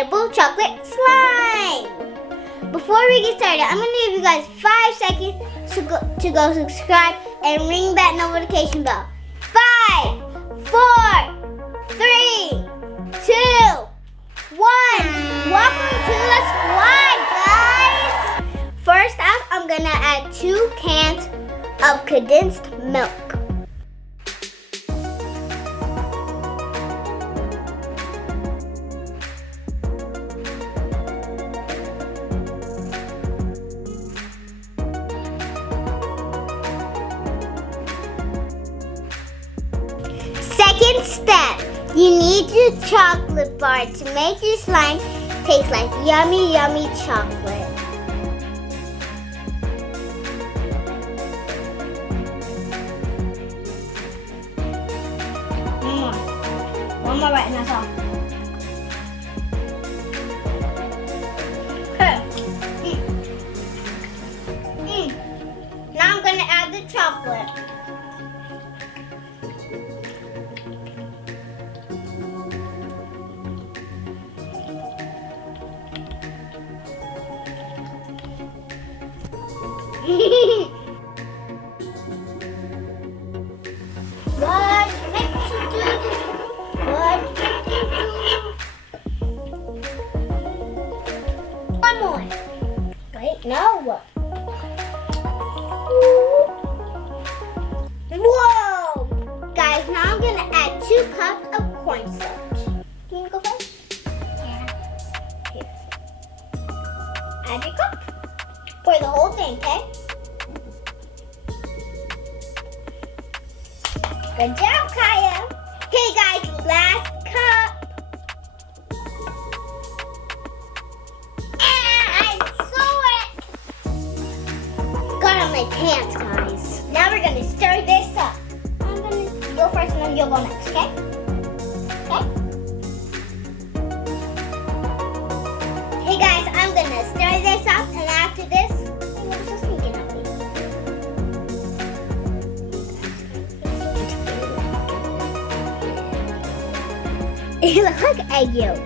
edible chocolate slime. Before we get started, I'm gonna give you guys 5 seconds to go subscribe and ring that notification bell. 5, 4, 3, 2, 1. Welcome to the squad, guys. First off, I'm gonna add 2 cans of condensed milk. Second step, you need your chocolate bar to make your slime taste like yummy, yummy chocolate. One more right, and that's all. Okay. Now I'm gonna add the chocolate. One more. Wait, no. Whoa! Guys, now I'm gonna add 2 cups of cornstarch. Can you go first? Yeah. Here. Add your cup. Pour the whole thing, okay? Good job, Kaya. Okay, guys, last cup. I'm so wet. Got on my pants, guys. Now we're gonna stir this up. I'm gonna go first, and then you'll go next, okay? Okay. Hey, guys, I'm gonna stir this up, and after this, I'm just thinking of it. It looks like egg yolk.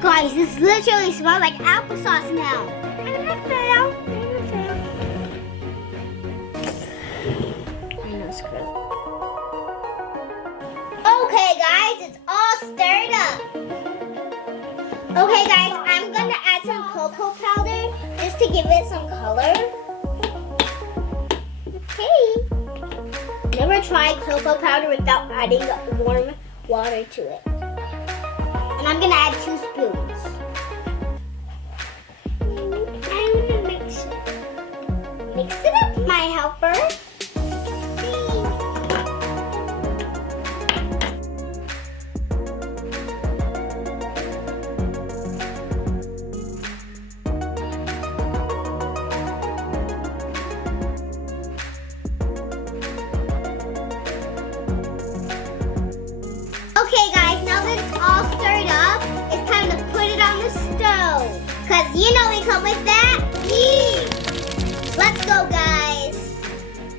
Guys, this literally smells like applesauce now. I know, screw. Okay, guys, it's all stirred up. Okay, guys, I'm gonna add some cocoa powder just to give it some color. Okay. Never tried cocoa powder without adding warm water to it. And I'm gonna add 2 spoons. I'm gonna mix it. Mix it up, my helper. Okay, guys, now that it's all stirred up, it's time to put it on the stove. Cause you know we come with that. Yee! Let's go, guys.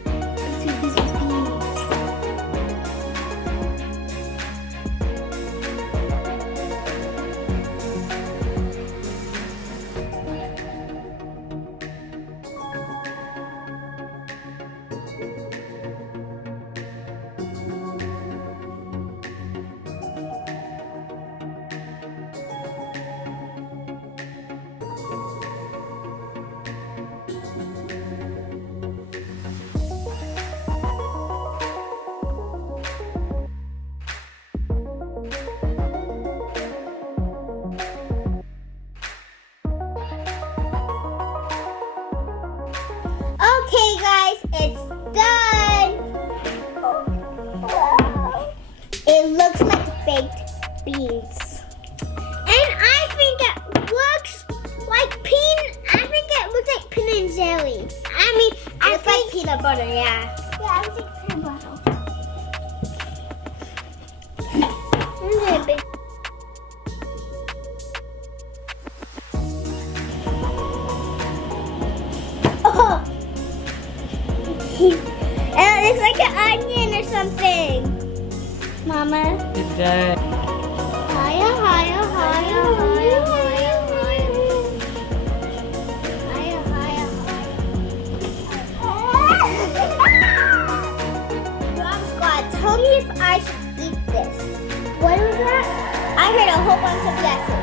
Let's do these beans. Okay, guys, it's done. It looks like baked beans. And I think it looks like peanut. I think it looks like peanut jelly. I mean, I think like peanut butter, yeah. Yeah, I think peanut butter. This is a big. Oh. And it looks like an onion or something. Mama. It does. Higher, higher, higher, higher, higher, higher. Higher, higher, higher. Mom Squad, tell me if I should eat this. What was that? I heard a whole bunch of yeses.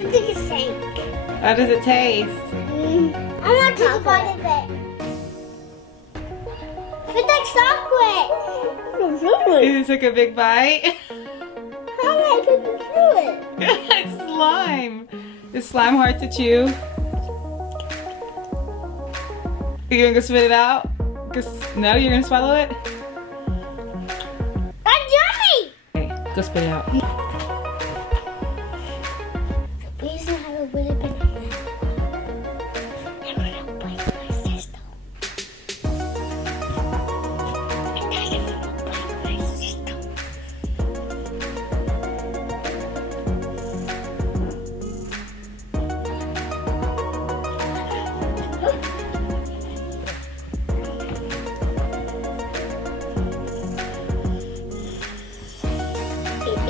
I think it's sank. How does it taste? I'm not taking a bite of it. It's like chocolate. It's like a big bite. How am I going to chew it? It's slime. Is slime hard to chew? You gonna go spit it out? No, you're gonna swallow it? That's yummy! Okay, go spit it out. Please don't have a really big one. I'm gonna bite my sister. I'm gonna bite my sister.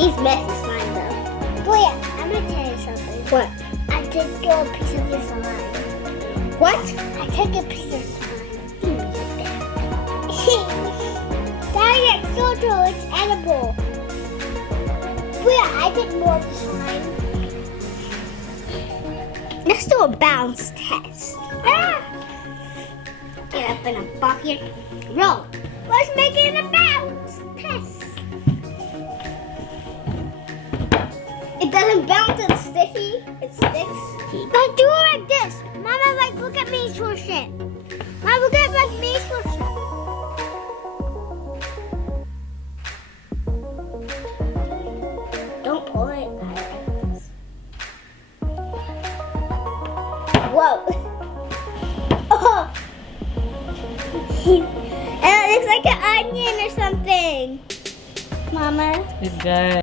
It's messy slime though. Boy, I'm gonna tell you something. What? I took a piece of your slime. What? I took a piece of slime. Daddy, it's so true. It's edible. Boy, I took more of the slime. Let's do a bounce test. Ah! Get up in a bucket. Roll. Let's make it a bounce test. It doesn't bounce, it's sticky. It sticks. Like, do it like this. Mama, like, look at me swoosh it. Mama, look at like me swoosh it. Don't pull it. Whoa. Oh. And it looks like an onion or something. Mama. It does.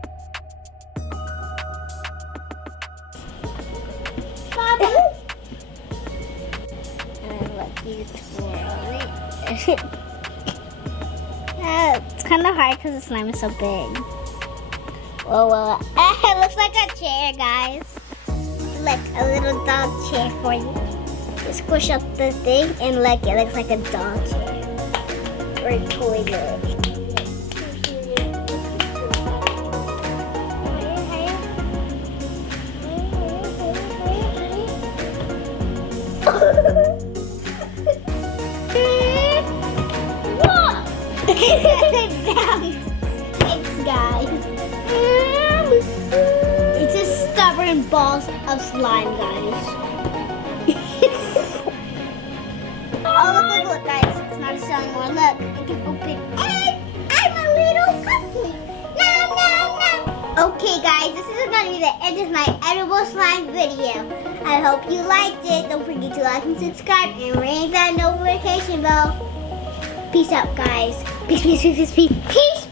It's kind of hard because the slime is so big. Whoa. It looks like a chair, guys. Like a little dog chair for you. You squish up the thing and like it looks like a dog chair. Or a toilet. Thanks, guys. It's just stubborn balls of slime, guys. Oh, look, guys. It's not a shell anymore. Look, it can open. And I'm a little cookie. No. Okay, guys, this is going to be the end of my edible slime video. I hope you liked it. Don't forget to like and subscribe and ring that notification bell. Peace out, guys. Peace.